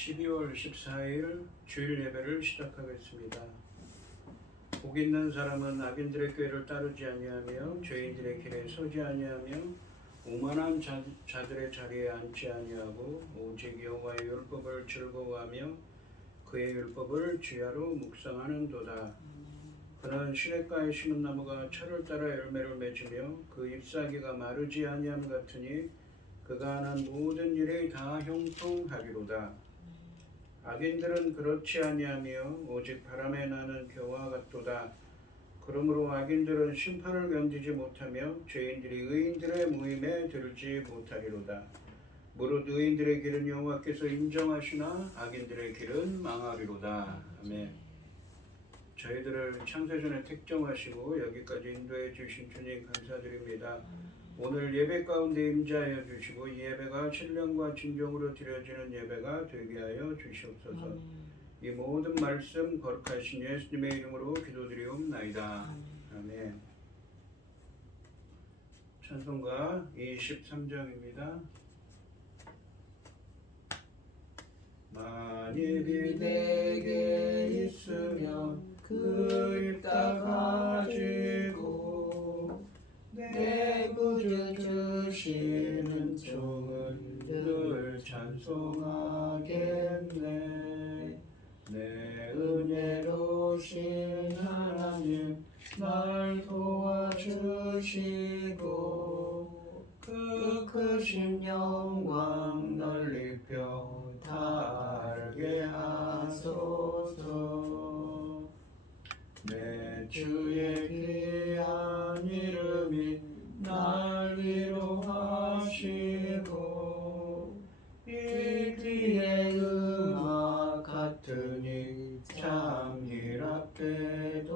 12월 14일 주일 예배를 시작하겠습니다. 복 있는 사람은 악인들의 꾀를 따르지 아니하며 죄인들의 길에 서지 아니하며 오만한 자들의 자리에 앉지 아니하고 오직 여호와의 율법을 즐거워하며 그의 율법을 주야로 묵상하는도다. 그는 시냇가에 심은 나무가 철을 따라 열매를 맺으며 그 잎사귀가 마르지 아니함 같으니 그가 하는 모든 일이 다 형통하리로다. 악인들은 그렇지 아니하며 오직 바람에 나는 겨와 같도다. 그러므로 악인들은 심판을 견디지 못하며 죄인들이 의인들의 모임에 들지 못하리로다. 무릇 의인들의 길은 여호와께서 인정하시나 악인들의 길은 망하리로다. 아멘. 저희들을 창세전에 택정하시고 여기까지 인도해 주신 주님 감사드립니다. 오늘 예배 가운데 임재하여 주시고 이 예배가 신령과 진정으로 드려지는 예배가 되게 하여 주시옵소서. 이 모든 말씀 거룩하신 예수님의 이름으로 기도드리옵나이다. 아멘. 찬송가 23장입니다. 만일이 내게 있으면 그 입 다 가지고 내 구주 주시는 종을 늘 찬송하겠네. 내 은혜로우신 하나님 날 도와주시고 그 크신 영광 널리 펴 달게 하소서. 내 주의 귀한 이름이 날 위로하시고 이 귀의 음악 같으니 참 희락되도다.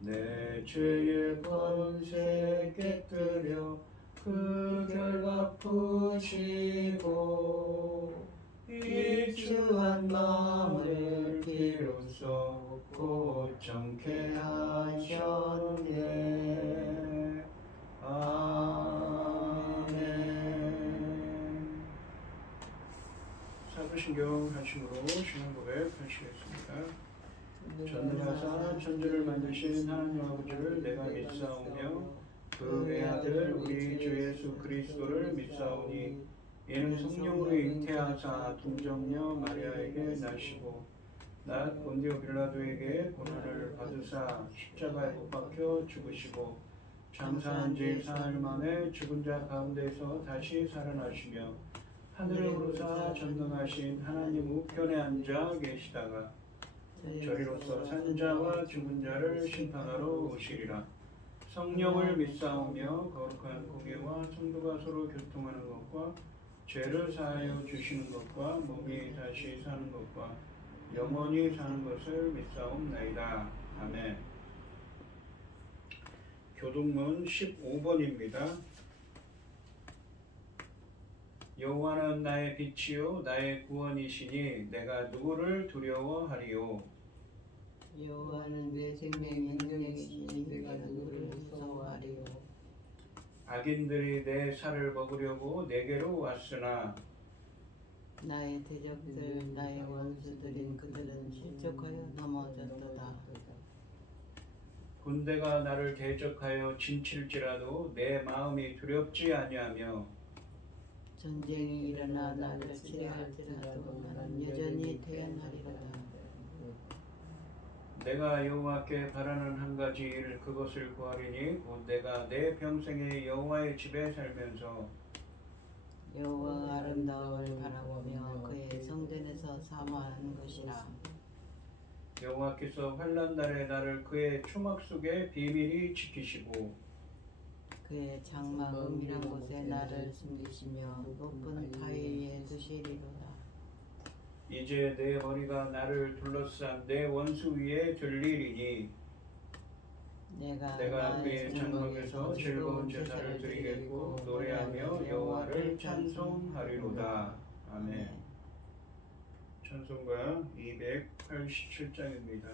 내 죄의 권세 깨뜨려 그 결 갚으시고 이 추한 마음을 비로소 고정케 하셨네. 아멘. 사도신경 하심으로 신앙 고백하시겠습니다. 전능하사 천지를 만드신 하나님 아버지를 내가 믿사오며 그 외아들 우리 주 예수 그리스도를 믿사오니 이는 성령으로 잉태하사 동정녀 마리아에게 나시고 나 본디오 빌라도에게 고난을 받으사 십자가에 못 박혀 죽으시고 장사한 지 사흘 만에 죽은 자 가운데서 다시 살아나시며 하늘에 오르사 전능하신 하나님 우편에 앉아 계시다가 저리로서 산 자와 죽은 자를 심판하러 오시리라. 성령을 믿사오며 거룩한 공예와 성도가 서로 교통하는 것과 죄를 사하여 주시는 것과 몸이 다시 사는 것과 영원히 사는 것을 믿사옵나이다. 아멘. 교동문 15번입니다. 여호와는 나의 빛이요 나의 구원이시니 내가 누구를 두려워하리요. 여호와는 내 생명의 능력이시니 내가 누구를 무서워하리요. 악인들이 내 살을 먹으려고 내게로 왔으나 나의 대적들 나의 원수들인 그들은 실족하여 넘어졌도다. 군대가 나를 대적하여 진칠지라도 내 마음이 두렵지 아니하며 전쟁이 일어나 나를 치려할지라도 나는 여전히 태어나리로다. 내가 여호와께 바라는 한 가지 일 그것을 구하리니 곧 내가 내 평생에 여호와의 집에 살면서 여호와 아름다움을 바라보며 그의 성전에서 사모하는 것이라. 여호와께서 환난 날에 나를 그의 초막 속에 비밀히 지키시고 그의 장막 은밀한 곳에 나를 숨기시며 높은 바위 위에 두시리로다. 이제 내 머리가 나를 둘러싼 내 원수 위에 들리리니 내가 그의 장막에서 즐거운 제사를 드리겠고 노래하며 여호와를 찬송하리로다. 아멘. 찬송가 287장입니다.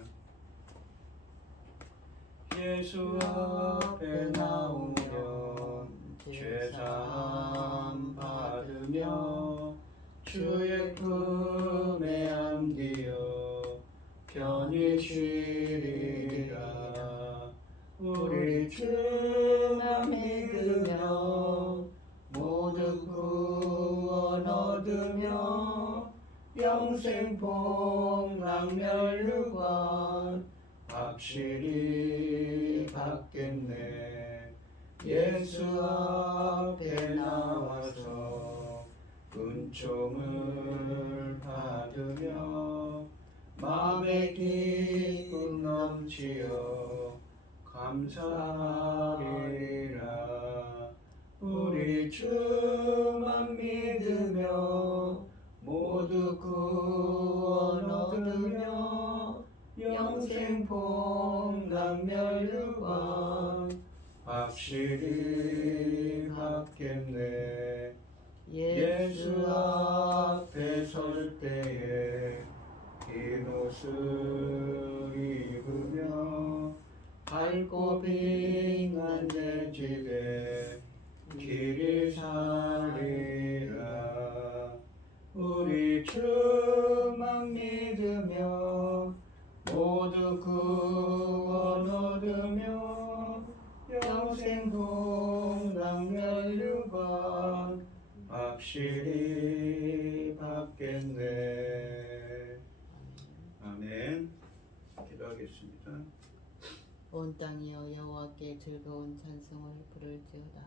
예수 앞에 나오면 죄사함 받으며 주의 품에 안기어 편히 쉬리라. 우리 주만 믿으며 모두 구원 얻으며 영생 복락멸류관 확실히 받겠네. 예수 앞에 나와서 은총을 받으며 마음의 기쁨 넘치어 감사하리라. 우리 주만 믿으며 모두 구원 얻으며 영생 복락멸류관 확실히 받겠네. 예수 앞에 설 때에 흰 옷을 입으며 밝고 빛난 내 집에 길이 살리라. 우리 주만 믿으며 모두 구원 얻으며 영생 복락멸류관 확실히 받겠네. 아멘. 기도하겠습니다. 온 땅이여 여호와께 즐거운 찬송을 부를지어다.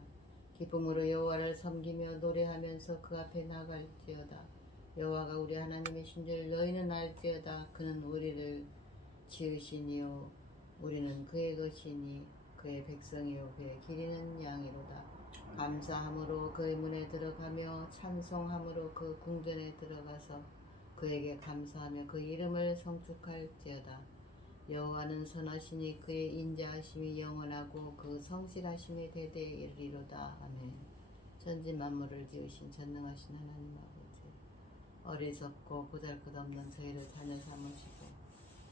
기쁨으로 여호와를 섬기며 노래하면서 그 앞에 나갈지어다. 여호와가 우리 하나님이신 줄 너희는 알지어다. 그는 우리를 지으시니요 우리는 그의 것이니 그의 백성이요 그의 기리는 양이로다. 감사함으로 그의 문에 들어가며 찬송함으로 그 궁전에 들어가서 그에게 감사하며 그 이름을 성축할지어다. 여호와는 선하시니 그의 인자하심이 영원하고 그 성실하심이 대대에 이르리로다. 아멘. 천지 만물을 지으신 전능하신 하나님 아버지, 어리석고 보잘것없는 저희를 자녀 삼으시고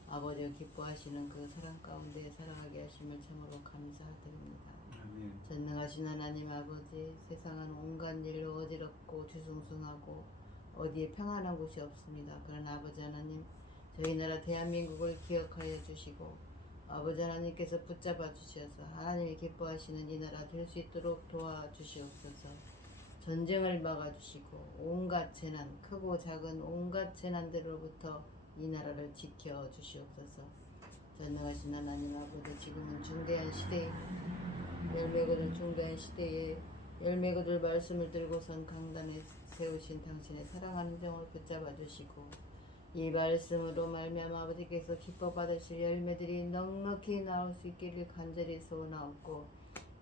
아버지가 기뻐하시는 그 사랑 가운데 살아가게 하심을 참으로 감사드립니다. 아멘. 전능하신 하나님 아버지, 세상은 온갖 일로 어지럽고 뒤숭숭하고 어디에 평안한 곳이 없습니다. 그러나 아버지 하나님, 저희 나라 대한민국을 기억하여 주시고 아버지 하나님께서 붙잡아 주셔서 하나님이 기뻐하시는 이 나라 될 수 있도록 도와주시옵소서. 전쟁을 막아주시고 온갖 재난, 크고 작은 온갖 재난들로부터 이 나라를 지켜 주시옵소서. 전능하신 하나님 아버지, 지금은 중대한 시대에 열매 거둘 중대한 시대에 열매 거둘 말씀을 들고선 강단에 세우신 당신의 사랑하는 정을 붙잡아 주시고 이 말씀으로 말미암아 아버지께서 기뻐 받으실 열매들이 넉넉히 나올 수 있기를 간절히 소원하옵고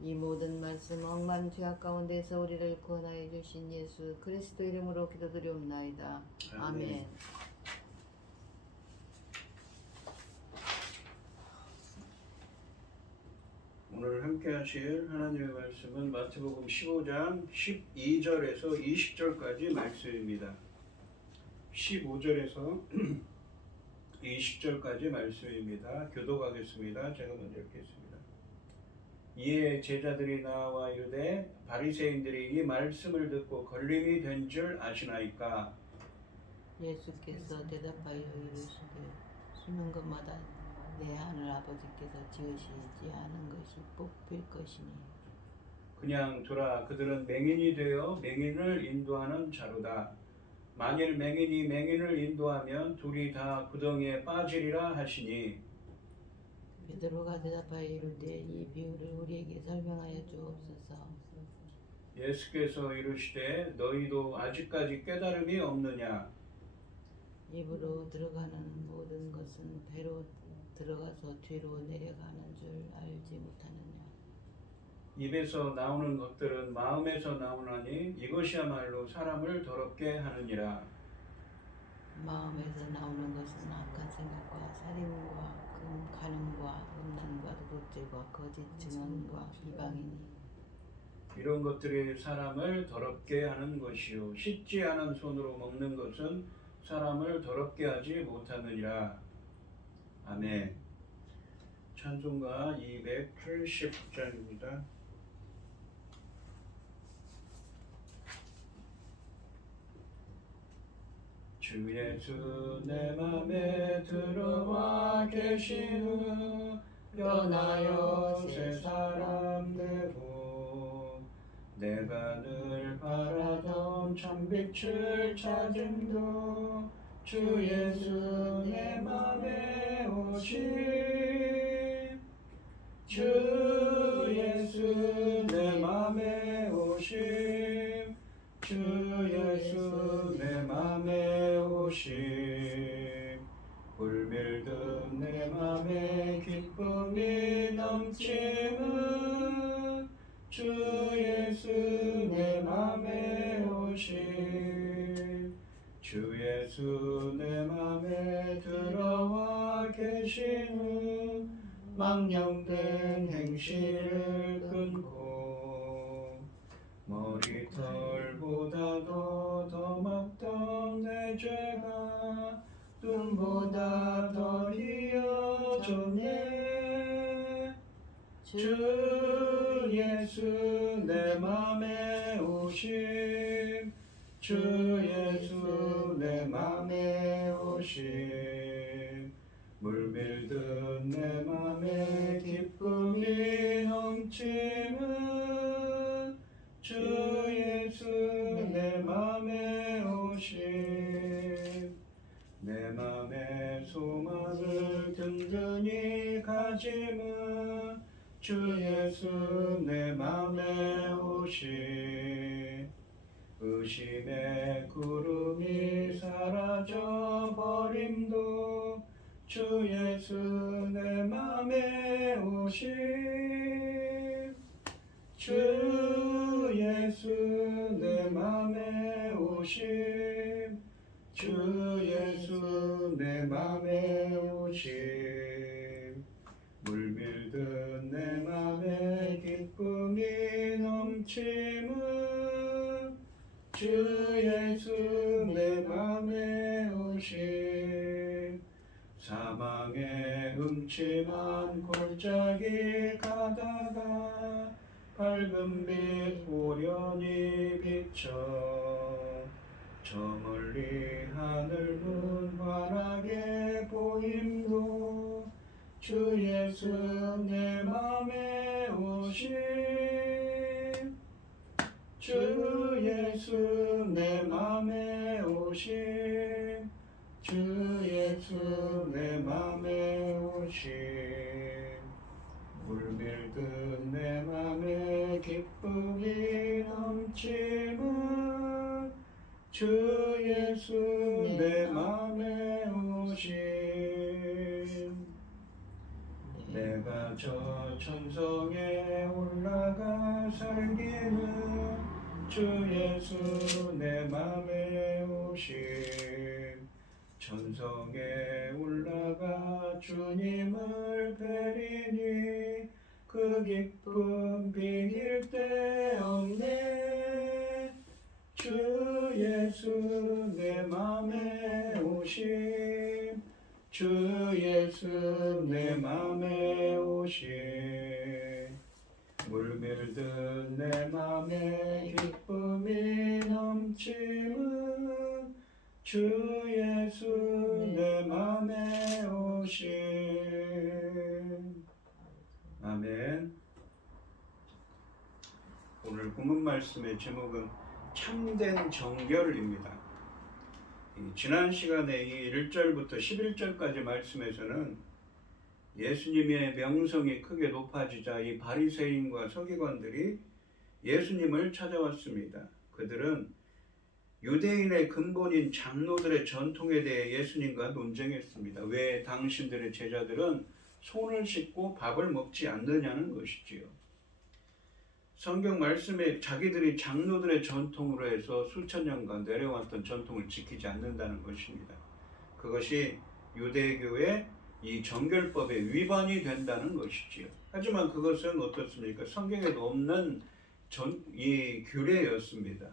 이 모든 말씀 억만 죄악 가운데서 우리를 구원하여 주신 예수 그리스도 이름으로 기도드리옵나이다. 아멘. 오늘 함께 하실 하나님의 말씀은 마태복음 15장 12절에서 20절까지 말씀입니다. 15절에서 20절까지 말씀입니다. 교독하겠습니다. 제가 먼저 읽겠습니다. 이에 제자들이 나와 이르되 바리새인들이 이 말씀을 듣고 걸림이 된 줄 아시나이까? 예수께서 대답하여 이르시되 수는 것마다 내 하늘 아버지께서 지으시지 않은 것이 뽑힐 것이니 그냥 두라. 그들은 맹인이 되어 맹인을 인도하는 자로다. 만일 맹인이 맹인을 인도하면 둘이 다 구덩이에 빠지리라 하시니 베드로가 대답하여 이르되 이 비유를 우리에게 설명하여 주옵소서. 예수께서 이르시되 너희도 아직까지 깨달음이 없느냐? 입으로 들어가는 모든 것은 배로 들어가서 뒤로 내려가는 줄 알지 못하느냐. 입에서 나오는 것들은 마음에서 나오나니 이것이야말로 사람을 더럽게 하느니라. 마음에서 나오는 것은 악한 생각과 살인과 간음과 음란과 도둑질과 거짓 증언과 비방이니 이런 것들이 사람을 더럽게 하는 것이요 씻지 않은 손으로 먹는 것은 사람을 더럽게 하지 못하느니라. 아멘. 찬송가 280장입니다. 주 예수 내 맘에 들어와 계시는 변하여 새 사람 되고 내가 늘 바라던 참빛을 찾음도 주 예수 내 맘에 오심 주 예수 내 맘에 오심 주 예수 내 맘에 오심 물밀듯 내 맘에 기쁨이 넘치는 주 예수 내 맘에 오심 주 예수 내 맘에 들어와 계시는 망령된 행실을 끊고 머리털보다도 더 막던 내 죄가 눈보다 더 희어졌네 주 예수 내 맘에 오심 주 예수 내 맘에 오심 물밀듯 내 맘에 기쁨이 넘치는 주 예수 내 맘에 오심 내 맘에 소망을 든든히 가지는 주 예수 내 맘에 오심 의심의 구름이 사라져 버림도 주 예수 내 맘에 오심 주 예수 내 맘에 오심 주 예수 내 맘에 오심 물밀듯 내 맘에 기쁨이 넘치는 주 예수 내 맘에 오심 사망의 음침한 골짜기 가다가 밝은 빛 오련히 비쳐 저 멀리 하늘문 환하게 보임도 주 예수 내 맘에 오심 주 예수 내 맘에 오심 주 예수 내 맘에 오심 물밀듯 내 맘에 기쁨이 넘치는 주 예수 내 맘에 오심 내가 저 천성에 올라가 살기는 주 예수 내 맘에 오심 천성에 올라가 주님을 뵈리니 그 기쁨 비길 데 없네 주 예수 내 맘에 오심 주 예수 내 맘에 오심 물밀듯 내 맘에 기쁨이 넘치는 주 예수 내 맘에 오심 아멘. 오늘 본문 말씀의 제목은 참된 정결입니다. 지난 시간에 이 1절부터 11절까지 말씀에서는 예수님의 명성이 크게 높아지자 이 바리새인과 서기관들이 예수님을 찾아왔습니다. 그들은 유대인의 근본인 장로들의 전통에 대해 예수님과 논쟁했습니다. 왜 당신들의 제자들은 손을 씻고 밥을 먹지 않느냐는 것이지요. 성경 말씀에 자기들이 장로들의 전통으로 해서 수천 년간 내려왔던 전통을 지키지 않는다는 것입니다. 그것이 유대교의 이 정결법의 위반이 된다는 것이지요. 하지만 그것은 어떻습니까? 성경에도 없는 이 규례였습니다.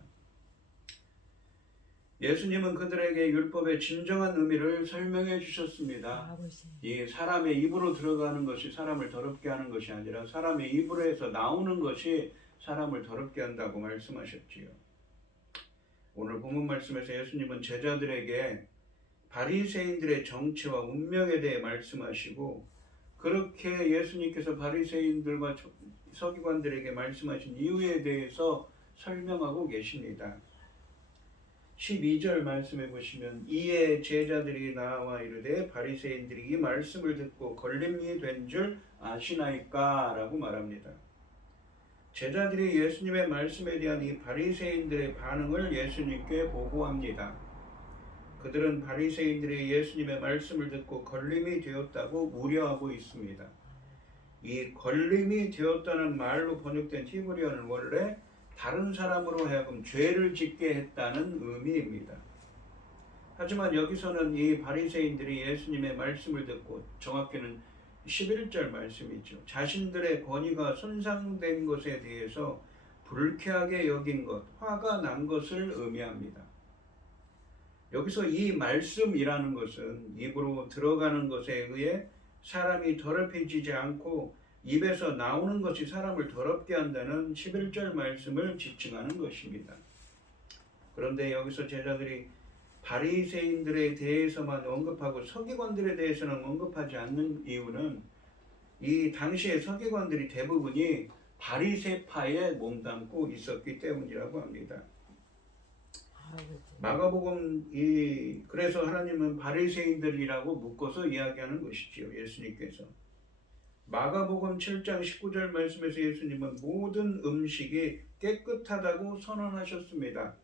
예수님은 그들에게 율법의 진정한 의미를 설명해 주셨습니다. 이 사람의 입으로 들어가는 것이 사람을 더럽게 하는 것이 아니라 사람의 입으로 해서 나오는 것이 사람을 더럽게 한다고 말씀하셨지요. 오늘 본문 말씀에서 예수님은 제자들에게 바리새인들의 정체와 운명에 대해 말씀하시고, 그렇게 예수님께서 바리새인들과 서기관들에게 말씀하신 이유에 대해서 설명하고 계십니다. 12절 말씀해 보시면 이에 제자들이 나와 이르되 바리새인들이 이 말씀을 듣고 걸림이 된 줄 아시나이까? 라고 말합니다. 제자들이 예수님의 말씀에 대한 이 바리새인들의 반응을 예수님께 보고합니다. 그들은 바리새인들이 예수님의 말씀을 듣고 걸림이 되었다고 우려하고 있습니다. 이 걸림이 되었다는 말로 번역된 히브리어는 원래 다른 사람으로 하여금 죄를 짓게 했다는 의미입니다. 하지만 여기서는 이 바리새인들이 예수님의 말씀을 듣고, 정확히는 11절 말씀이죠, 자신들의 권위가 손상된 것에 대해서 불쾌하게 여긴 것, 화가 난 것을 의미합니다. 여기서 이 말씀이라는 것은 입으로 들어가는 것에 의해 사람이 더럽혀지지 않고 입에서 나오는 것이 사람을 더럽게 한다는 11절 말씀을 지칭하는 것입니다. 그런데 여기서 제자들이 바리새인들에 대해서만 언급하고 서기관들에 대해서는 언급하지 않는 이유는 이 당시의 서기관들이 대부분이 바리새파에 몸담고 있었기 때문이라고 합니다. 마가복음 그래서 하나님은 바리새인들이라고 묶어서 이야기하는 것이지요. 예수님께서 마가복음 7장 19절 말씀에서 예수님은 모든 음식이 깨끗하다고 선언하셨습니다.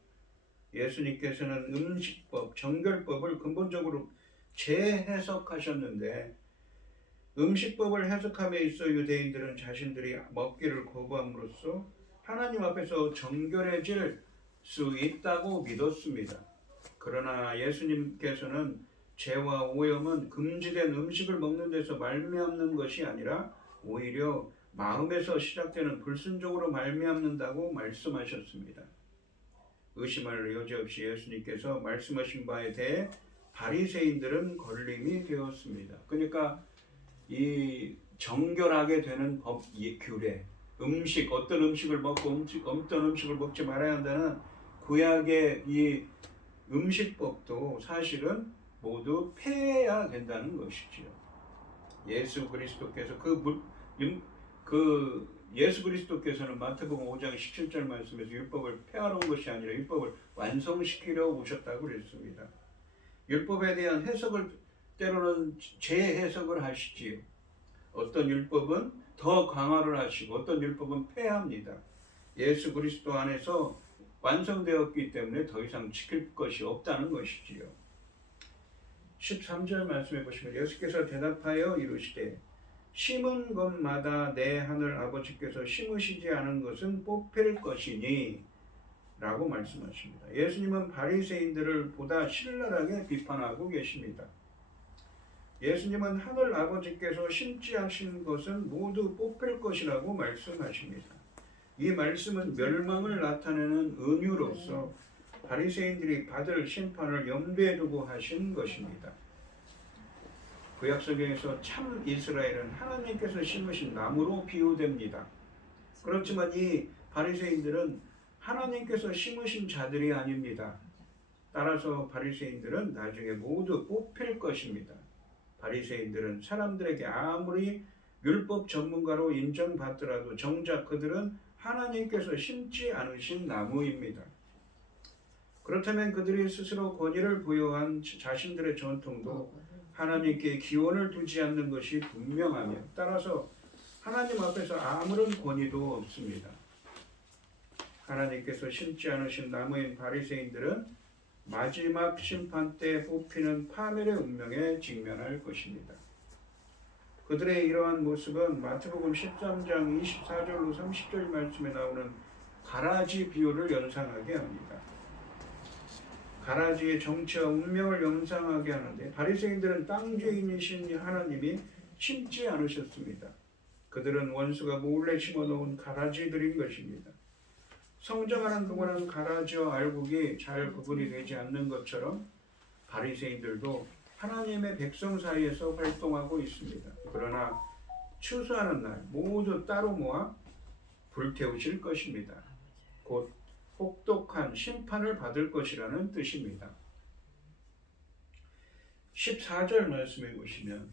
예수님께서는 음식법, 정결법을 근본적으로 재해석하셨는데, 음식법을 해석함에 있어 유대인들은 자신들이 먹기를 거부함으로써 하나님 앞에서 정결해질 수 있다고 믿었습니다. 그러나 예수님께서는 죄와 오염은 금지된 음식을 먹는 데서 말미암는 것이 아니라 오히려 마음에서 시작되는 불순종으로 말미암는다고 말씀하셨습니다. 의심할 여지 없이 예수님께서 말씀하신 바에 대해 바리새인들은 걸림이 되었습니다. 그러니까 이 정결하게 되는 법, 규례, 음식, 어떤 음식을 먹고 어떤 음식을 먹지 말아야 한다는 구약의 이 음식법도 사실은 모두 폐해야 된다는 것이지요. 예수 그리스도께서 예수 그리스도께서는 마태복음 5장 17절 말씀에서 율법을 폐하러 온 것이 아니라 율법을 완성시키려 오셨다고 그랬습니다. 율법에 대한 해석을 때로는 재해석을 하시지요. 어떤 율법은 더 강화를 하시고 어떤 율법은 폐합니다. 예수 그리스도 안에서 완성되었기 때문에 더 이상 지킬 것이 없다는 것이지요. 13절 말씀해 보시면 예수께서 대답하여 이르시되 심은 것마다 내 하늘 아버지께서 심으시지 않은 것은 뽑힐 것이니 라고 말씀하십니다. 예수님은 바리새인들을 보다 신랄하게 비판하고 계십니다. 예수님은 하늘 아버지께서 심지 않으신 것은 모두 뽑힐 것이라고 말씀하십니다. 이 말씀은 멸망을 나타내는 은유로서 바리새인들이 받을 심판을 염두에 두고 하신 것입니다. 구약성경에서 참 이스라엘은 하나님께서 심으신 나무로 비유됩니다. 그렇지만 이 바리새인들은 하나님께서 심으신 자들이 아닙니다. 따라서 바리새인들은 나중에 모두 뽑힐 것입니다. 바리새인들은 사람들에게 아무리 율법 전문가로 인정받더라도 정작 그들은 하나님께서 심지 않으신 나무입니다. 그렇다면 그들이 스스로 권위를 부여한 자신들의 전통도 하나님께 기원을 두지 않는 것이 분명하며, 따라서 하나님 앞에서 아무런 권위도 없습니다. 하나님께서 심지 않으신 나무인 바리새인들은 마지막 심판 때 뽑히는 파멸의 운명에 직면할 것입니다. 그들의 이러한 모습은 마태복음 13장 24절로 30절 말씀에 나오는 가라지 비유를 연상하게 합니다. 가라지의 정체와 운명을 연상하게 하는데, 바리새인들은 땅 주인이신 하나님이 심지 않으셨습니다. 그들은 원수가 몰래 심어놓은 가라지들인 것입니다. 성장하는 동안은 가라지와 알곡이 잘 구분이 되지 않는 것처럼 바리새인들도 하나님의 백성 사이에서 활동하고 있습니다. 그러나 추수하는 날 모두 따로 모아 불태우실 것입니다. 곧 혹독한 대한 심판을 받을 것이라는 뜻입니다. 14절 말씀해 보시면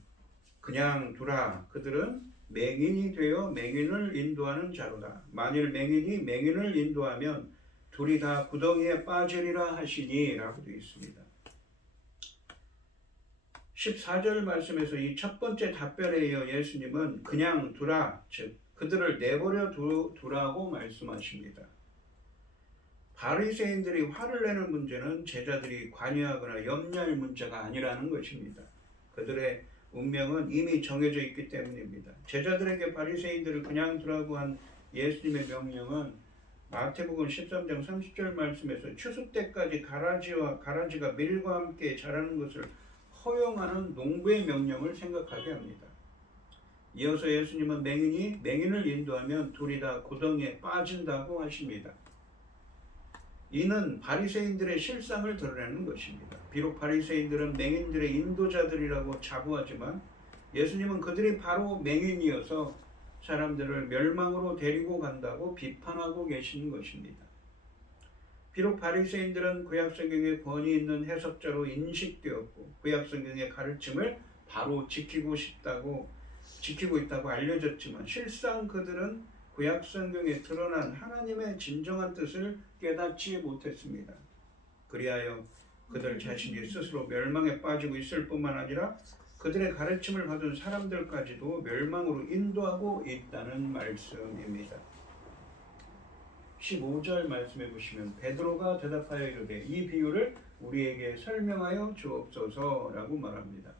그냥 두라 그들은 맹인이 되어 맹인을 인도하는 자로다. 만일 맹인이 맹인을 인도하면 둘이 다 구덩이에 빠지리라 하시니 라고 되어 있습니다. 14절 말씀에서 이 첫 번째 답변에 이어 예수님은 그냥 두라, 즉 그들을 내버려 두라고 말씀하십니다. 바리새인들이 화를 내는 문제는 제자들이 관여하거나 염려할 문제가 아니라는 것입니다. 그들의 운명은 이미 정해져 있기 때문입니다. 제자들에게 바리새인들을 그냥 두라고 한 예수님의 명령은 마태복음 13장 30절 말씀에서 추수 때까지 가라지가 밀과 함께 자라는 것을 허용하는 농부의 명령을 생각하게 합니다. 이어서 예수님은 맹인이 맹인을 인도하면 둘이 다 구덩이에 빠진다고 하십니다. 이는 바리새인들의 실상을 드러내는 것입니다. 비록 바리새인들은 맹인들의 인도자들이라고 자부하지만 예수님은 그들이 바로 맹인이어서 사람들을 멸망으로 데리고 간다고 비판하고 계시는 것입니다. 비록 바리새인들은 구약성경의 권위 있는 해석자로 인식되었고 구약성경의 가르침을 바로 지키고 있다고 알려졌지만 실상 그들은 구약성경에 드러난 하나님의 진정한 뜻을 깨닫지 못했습니다. 그리하여 그들 자신이 스스로 멸망에 빠지고 있을 뿐만 아니라 그들의 가르침을 받은 사람들까지도 멸망으로 인도하고 있다는 말씀입니다. 15절 말씀해 보시면 베드로가 대답하여 이르되 이 비유를 우리에게 설명하여 주옵소서라고 말합니다.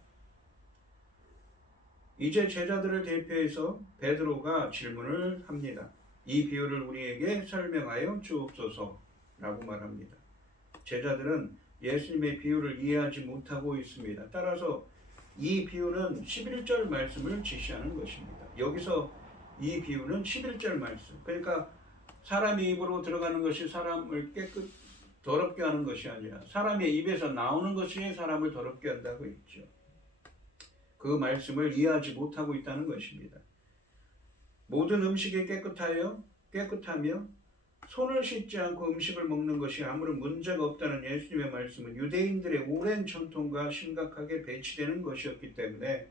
이제 제자들을 대표해서 베드로가 질문을 합니다. 이 비유를 우리에게 설명하여 주옵소서라고 말합니다. 제자들은 예수님의 비유를 이해하지 못하고 있습니다. 따라서 이 비유는 11절 말씀을 지시하는 것입니다. 여기서 이 비유는 11절 말씀. 그러니까 사람의 입으로 들어가는 것이 사람을 더럽게 하는 것이 아니라 사람의 입에서 나오는 것이 사람을 더럽게 한다고 했죠. 그 말씀을 이해하지 못하고 있다는 것입니다. 모든 음식이 깨끗하며 손을 씻지 않고 음식을 먹는 것이 아무런 문제가 없다는 예수님의 말씀은 유대인들의 오랜 전통과 심각하게 배치되는 것이었기 때문에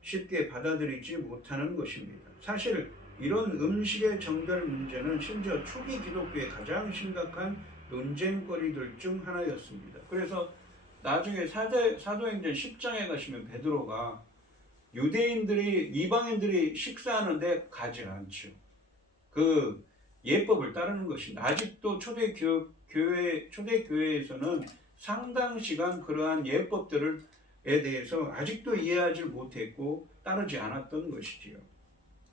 쉽게 받아들이지 못하는 것입니다. 사실 이런 음식의 정결 문제는 심지어 초기 기독교의 가장 심각한 논쟁거리들 중 하나였습니다. 그래서 나중에 사도행전 10장에 가시면 베드로가 이방인들이 식사하는데 가지 않죠. 그 예법을 따르는 것입니다. 아직도 초대교회에서는 상당 시간 그러한 예법들에 대해서 아직도 이해하지 못했고 따르지 않았던 것이지요.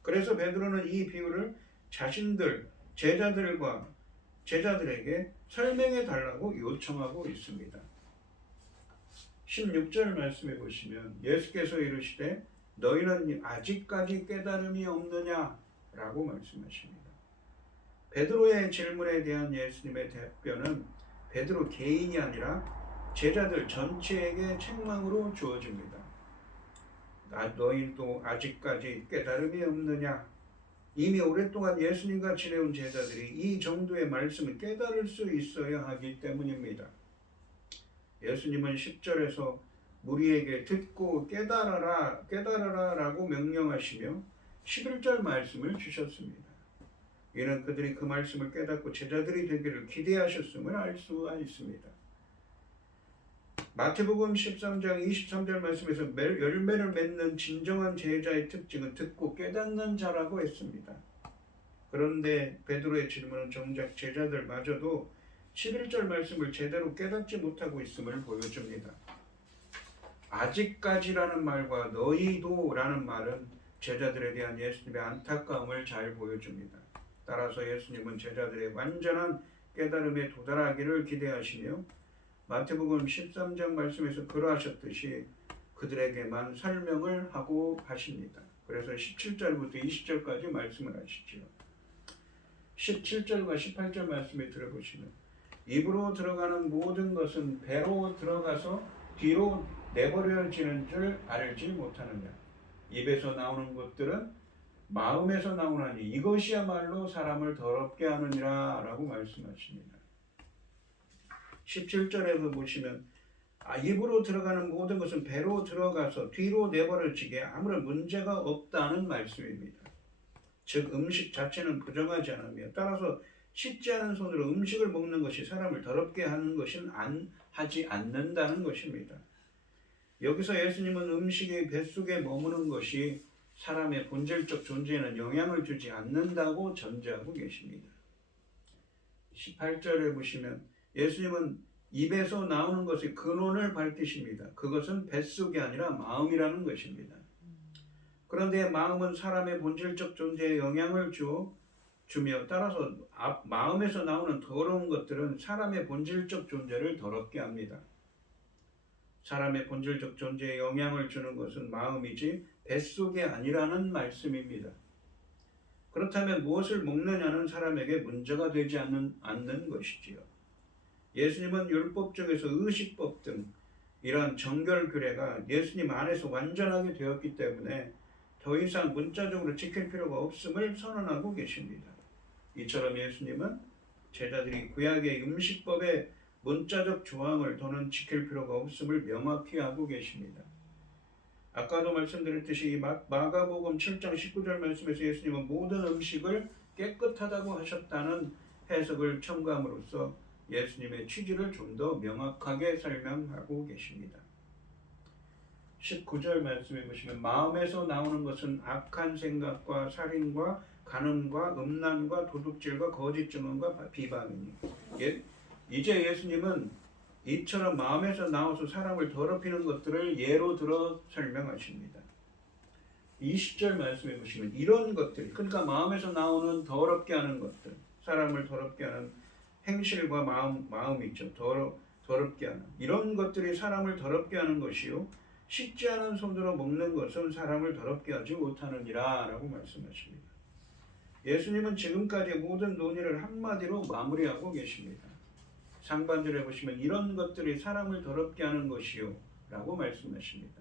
그래서 베드로는 이 비유를 제자들에게 설명해 달라고 요청하고 있습니다. 16절 말씀해 보시면 예수께서 이르시되 너희는 아직까지 깨달음이 없느냐 라고 말씀하십니다. 베드로의 질문에 대한 예수님의 답변은 베드로 개인이 아니라 제자들 전체에게 책망으로 주어집니다. 너희도 아직까지 깨달음이 없느냐? 이미 오랫동안 예수님과 지내온 제자들이 이 정도의 말씀을 깨달을 수 있어야 하기 때문입니다. 예수님은 10절에서 무리에게 듣고 깨달아라 라고 명령하시며 11절 말씀을 주셨습니다. 이는 그들이 그 말씀을 깨닫고 제자들이 되기를 기대하셨음을 알 수가 있습니다. 마태복음 13장 23절 말씀에서 열매를 맺는 진정한 제자의 특징은 듣고 깨닫는 자라고 했습니다. 그런데 베드로의 질문은 정작 제자들마저도 11절 말씀을 제대로 깨닫지 못하고 있음을 보여줍니다. 아직까지라는 말과 너희도 라는 말은 제자들에 대한 예수님의 안타까움을 잘 보여줍니다. 따라서 예수님은 제자들의 완전한 깨달음에 도달하기를 기대하시며 마태복음 13장 말씀에서 그러하셨듯이 그들에게만 설명을 하고 하십니다. 그래서 17절부터 20절까지 말씀을 하시죠. 17절과 18절 말씀을 들어보시면 입으로 들어가는 모든 것은 배로 들어가서 뒤로 내버려지는 줄 알지 못하느냐. 입에서 나오는 것들은 마음에서 나오나니 이것이야말로 사람을 더럽게 하느니라 라고 말씀하십니다. 17절에서 보시면 입으로 들어가는 모든 것은 배로 들어가서 뒤로 내버려지게 아무런 문제가 없다는 말씀입니다. 즉 음식 자체는 부정하지 않으며 따라서 씻지 않은 손으로 음식을 먹는 것이 사람을 더럽게 하는 것은 하지 않는다는 것입니다. 여기서 예수님은 음식이 뱃속에 머무는 것이 사람의 본질적 존재에는 영향을 주지 않는다고 전제하고 계십니다. 18절에 보시면 예수님은 입에서 나오는 것의 근원을 밝히십니다. 그것은 뱃속이 아니라 마음이라는 것입니다. 그런데 마음은 사람의 본질적 존재에 영향을 주며 따라서 마음에서 나오는 더러운 것들은 사람의 본질적 존재를 더럽게 합니다. 사람의 본질적 존재에 영향을 주는 것은 마음이지 뱃속이 아니라는 말씀입니다. 그렇다면 무엇을 먹느냐는 사람에게 문제가 되지 않는 것이지요. 예수님은 율법 중에서 의식법 등 이러한 정결 규례가 예수님 안에서 완전하게 되었기 때문에 더 이상 문자적으로 지킬 필요가 없음을 선언하고 계십니다. 이처럼 예수님은 제자들이 구약의 음식법의 문자적 조항을 더는 지킬 필요가 없음을 명확히 하고 계십니다. 아까도 말씀드렸듯이 마가복음 7장 19절 말씀에서 예수님은 모든 음식을 깨끗하다고 하셨다는 해석을 첨가함으로써 예수님의 취지를 좀 더 명확하게 설명하고 계십니다. 19절 말씀해 보시면 마음에서 나오는 것은 악한 생각과 살인과 간음과 음란과 도둑질과 거짓 증언과 비방이니. 이제 예수님은 이처럼 마음에서 나와서 사람을 더럽히는 것들을 예로 들어 설명하십니다. 20절 말씀해 보시면 이런 것들, 그러니까 마음에서 나오는 더럽게 하는 것들, 사람을 더럽게 하는 행실과 마음이죠. 더럽게 하는 이런 것들이 사람을 더럽게 하는 것이요 씻지 않은 손으로 먹는 것은 사람을 더럽게 하지 못하느니라 라고 말씀하십니다. 예수님은 지금까지 모든 논의를 한마디로 마무리하고 계십니다. 상반절에 보시면 이런 것들이 사람을 더럽게 하는 것이요 라고 말씀하십니다.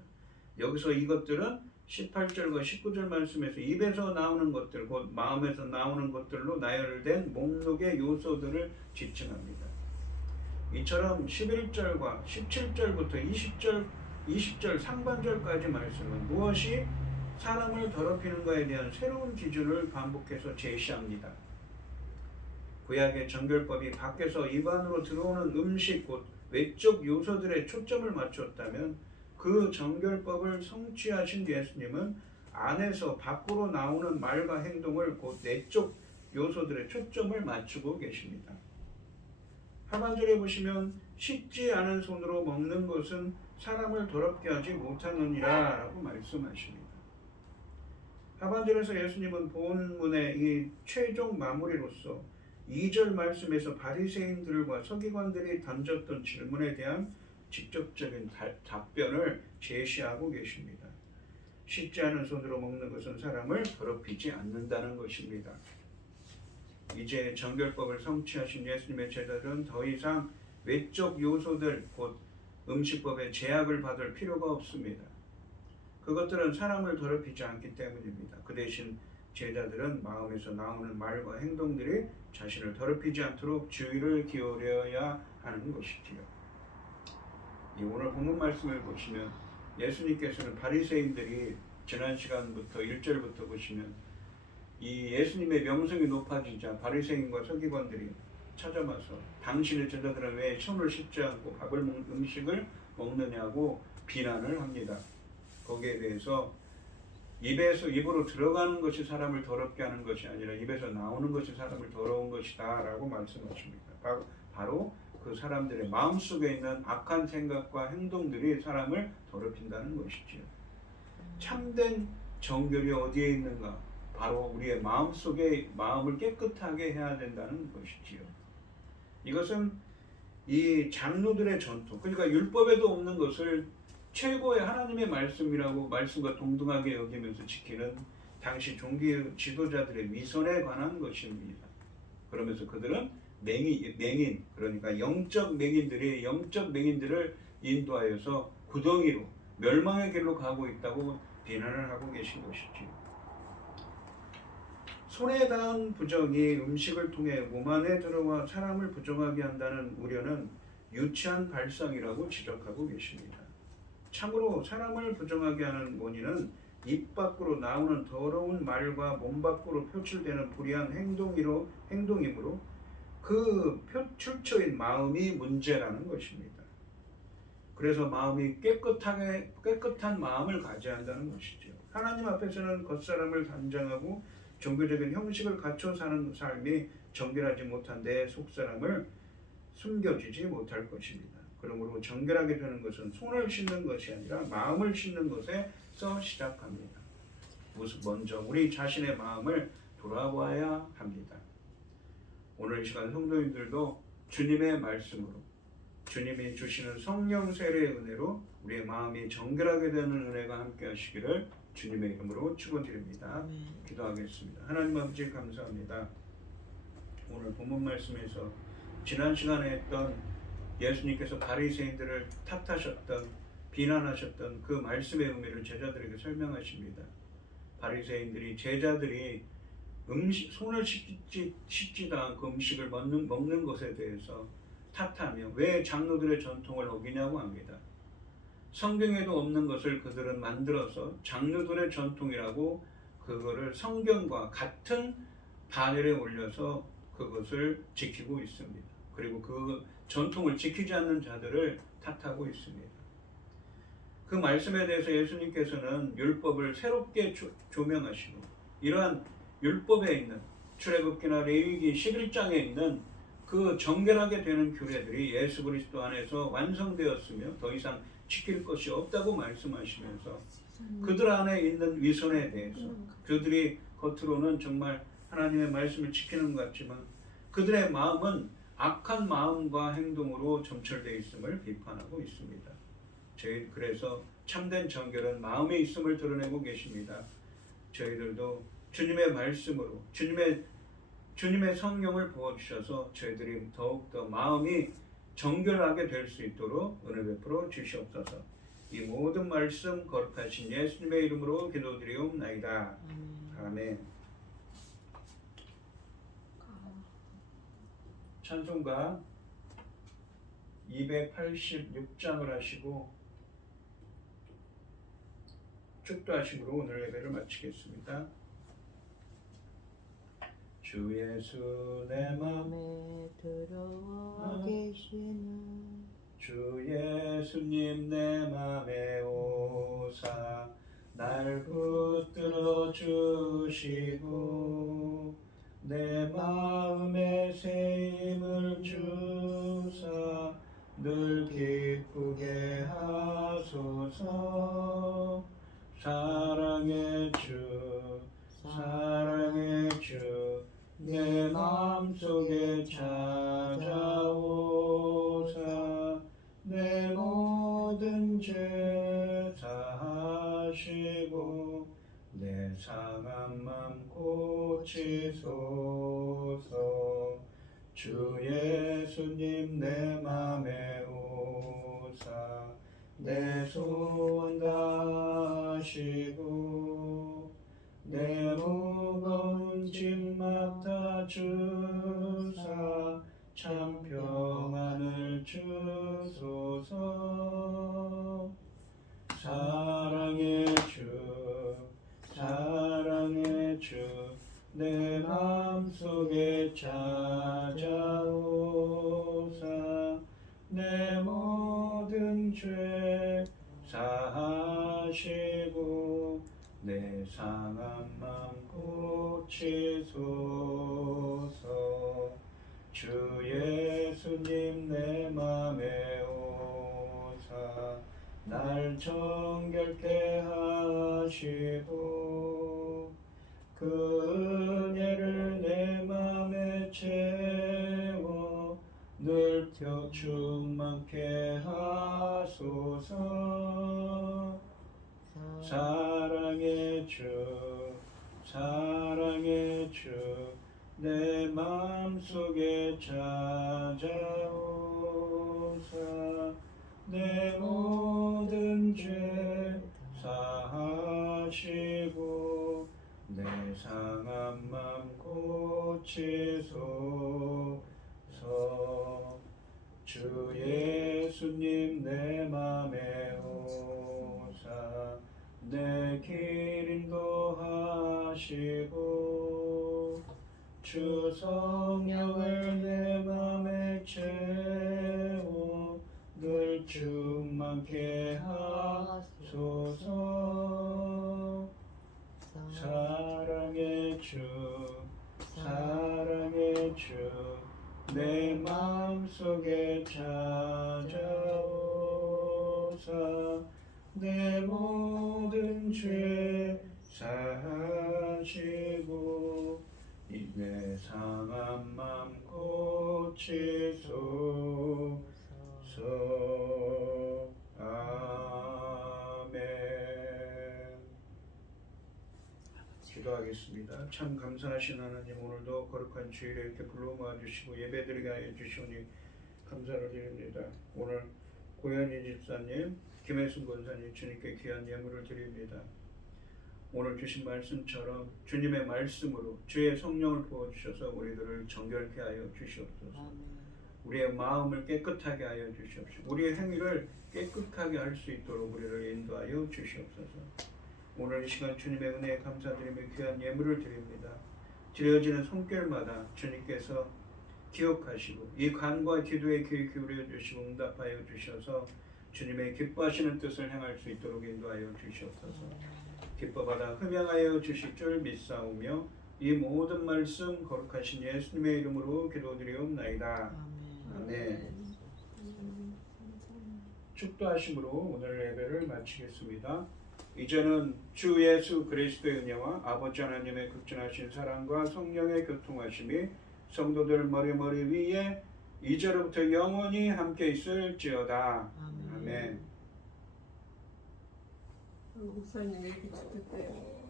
여기서 이것들은 18절과 19절 말씀에서 입에서 나오는 것들, 곧 마음에서 나오는 것들로 나열된 목록의 요소들을 지칭합니다. 이처럼 11절과 17절부터 20절 상반절까지 말씀은 무엇이 사람을 더럽히는가에 대한 새로운 기준을 반복해서 제시합니다. 구약의 정결법이 밖에서 입 안으로 들어오는 음식, 곧 외적 요소들에 초점을 맞췄다면 그 정결법을 성취하신 예수님은 안에서 밖으로 나오는 말과 행동을 곧 내적 요소들에 초점을 맞추고 계십니다. 하반절에 보시면 씻지 않은 손으로 먹는 것은 사람을 더럽게 하지 못하느니라 라고 말씀하십니다. 하반절에서 예수님은 본문의 이 최종 마무리로서 2절 말씀에서 바리새인들과 서기관들이 던졌던 질문에 대한 직접적인 답변을 제시하고 계십니다. 씻지 않은 손으로 먹는 것은 사람을 더럽히지 않는다는 것입니다. 이제 정결법을 성취하신 예수님의 제자들은 더 이상 외적 요소들, 곧 음식법의 제약을 받을 필요가 없습니다. 그것들은 사람을 더럽히지 않기 때문입니다. 그 대신 제자들은 마음에서 나오는 말과 행동들이 자신을 더럽히지 않도록 주의를 기울여야 하는 것이지요. 오늘 본문 말씀을 보시면 예수님께서는 바리새인들이 지난 시간부터 1절부터 보시면 이 예수님의 명성이 높아지자 바리새인과 서기관들이 찾아와서 당신의 제자들은 왜 손을 씻지 않고 음식을 먹느냐고 비난을 합니다. 거기에 대해서 입으로 들어가는 것이 사람을 더럽게 하는 것이 아니라 입에서 나오는 것이 사람을 더러운 것이다 라고 말씀하십니다. 바로 그 사람들의 마음속에 있는 악한 생각과 행동들이 사람을 더럽힌다는 것이지요. 참된 정결이 어디에 있는가? 바로 우리의 마음속에 마음을 깨끗하게 해야 된다는 것이지요. 이것은 이 장로들의 전통, 그러니까 율법에도 없는 것을 최고의 하나님의 말씀이라고 말씀과 동등하게 여기면서 지키는 당시 종교 지도자들의 위선에 관한 것입니다. 그러면서 그들은 맹인, 그러니까 영적 맹인들을 인도하여서 구덩이로 멸망의 길로 가고 있다고 비난을 하고 계신 것이지요. 손에 닿은 부정이 음식을 통해 몸 안에 들어와 사람을 부정하게 한다는 우려는 유치한 발상이라고 지적하고 계십니다. 참으로 사람을 부정하게 하는 원인은 입 밖으로 나오는 더러운 말과 몸 밖으로 표출되는 불의한 행동이므로 그 출처인 마음이 문제라는 것입니다. 그래서 마음이 깨끗한 마음을 가져야 한다는 것이죠. 하나님 앞에서는 겉사람을 단정하고 종교적인 형식을 갖춰 사는 삶이 정결하지 못한 내 속사람을 숨겨지지 못할 것입니다. 그러므로 정결하게 되는 것은 손을 씻는 것이 아니라 마음을 씻는 것에서 시작합니다. 먼저 우리 자신의 마음을 돌아봐야 합니다. 오늘 이 시간 성도님들도 주님의 말씀으로 주님이 주시는 성령 세례의 은혜로 우리의 마음이 정결하게 되는 은혜가 함께 하시기를 주님의 이름으로 축원드립니다. 기도하겠습니다. 하나님 아버지 감사합니다. 오늘 본문 말씀에서 지난 시간에 했던 예수님께서 바리새인들을 탓하셨던 비난하셨던 그 말씀의 의미를 제자들에게 설명하십니다. 바리새인들이 제자들이 손을 씻지도 않고 음식을 먹는 것에 대해서 탓하며 왜 장로들의 전통을 어기냐고 합니다. 성경에도 없는 것을 그들은 만들어서 장로들의 전통이라고 그거를 성경과 같은 바늘에 올려서 그것을 지키고 있습니다. 그리고 그 전통을 지키지 않는 자들을 탓하고 있습니다. 그 말씀에 대해서 예수님께서는 율법을 새롭게 조명하시고 이러한 율법에 있는 출애굽기나 레위기 11장에 있는 그 정결하게 되는 규례들이 예수 그리스도 안에서 완성되었으며 더 이상 지킬 것이 없다고 말씀하시면서 그들 안에 있는 위선에 대해서 그들이 겉으로는 정말 하나님의 말씀을 지키는 것 같지만 그들의 마음은 악한 마음과 행동으로 점철되어 있음을 비판하고 있습니다. 그래서 참된 정결은 마음에 있음을 드러내고 계십니다. 저희들도 주님의 말씀으로 주님의 성령을 부어주셔서 저희들이 더욱더 마음이 정결하게 될 수 있도록 은혜 베풀어 주시옵소서. 이 모든 말씀 거룩하신 예수님의 이름으로 기도드리옵나이다. 아멘. 찬송가 286장을 하시고 축도하심으로 오늘 예배를 마치겠습니다. 주 예수 내 맘에 들어와 계시는 주 예수님 내 맘에 오사 날 붙들어 주시고 내 마음에 새 힘을 주사 늘 기쁘게 하소서. 사랑의 주 내 마음속에 찾아오사 내 모든 죄 사하시고 내 상한 맘 고치소서. 주 예수님 내 맘에 오사 내 소원 다하시고 내 무거운 짐 맡아 주사 참 평안을 주소서. 사랑의 주 내 마음속에 찾아오사 내 모든 죄 사하시고 내 상한 맘 고치소서. 주 예수님 내 맘에 오사 날 정결케 하시고 그 은혜를 내 맘에 채워 늘 충만케 하소서. 사랑의 주 내 마음속에 찾아오사 내 모든 죄 사하시고 내 상한 맘 고치소서. 주 예수님 내 맘에 오사 내 길 인도하시고 주 성령을 내 맘에 채워 늘 충만케 하소서. 사랑의 주 사랑의 주 내 마음속에 찾아오사 내 모든 죄 사하시고 내 상한 맘 고치소서. 아멘. 기도하겠습니다. 참 감사하신 하나님, 오늘도 거룩한 주일에 이렇게 불러 모아주시고 예배드리게 하여 주시오니 감사를 드립니다. 오늘 고현희 집사님, 김혜순 권사님 주님께 귀한 예물을 드립니다. 오늘 주신 말씀처럼 주님의 말씀으로 주의 성령을 부어주셔서 우리들을 정결케 하여 주시옵소서. 우리의 마음을 깨끗하게 하여 주시옵소서. 우리의 행위를 깨끗하게 할 수 있도록 우리를 인도하여 주시옵소서. 오늘 이 시간 주님의 은혜에 감사드리며 귀한 예물을 드립니다. 드려지는 손길마다 주님께서 기억하시고 이 간과 기도에 귀 기울여 주시고 응답하여 주셔서 주님의 기뻐하시는 뜻을 행할 수 있도록 인도하여 주시옵소서. 기뻐받아 흠양하여 주실 줄 믿사오며 이 모든 말씀 거룩하신 예수님의 이름으로 기도드리옵나이다. 아멘. 축도하심으로 오늘 예배를 마치겠습니다. 이제는 주 예수 그리스도의 은혜와 아버지 하나님의 극진하신 사랑과 성령의 교통하심이 성도들 머리 위에 이제로부터 영원히 함께 있을지어다. 아멘. 목사님 얘기 좋겠대요.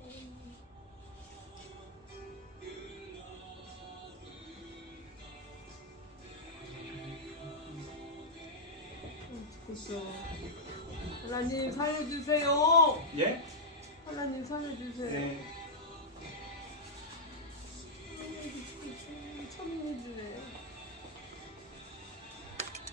죽겠어. 하나님 살려주세요. 예? 하나님 살려주세요. 네.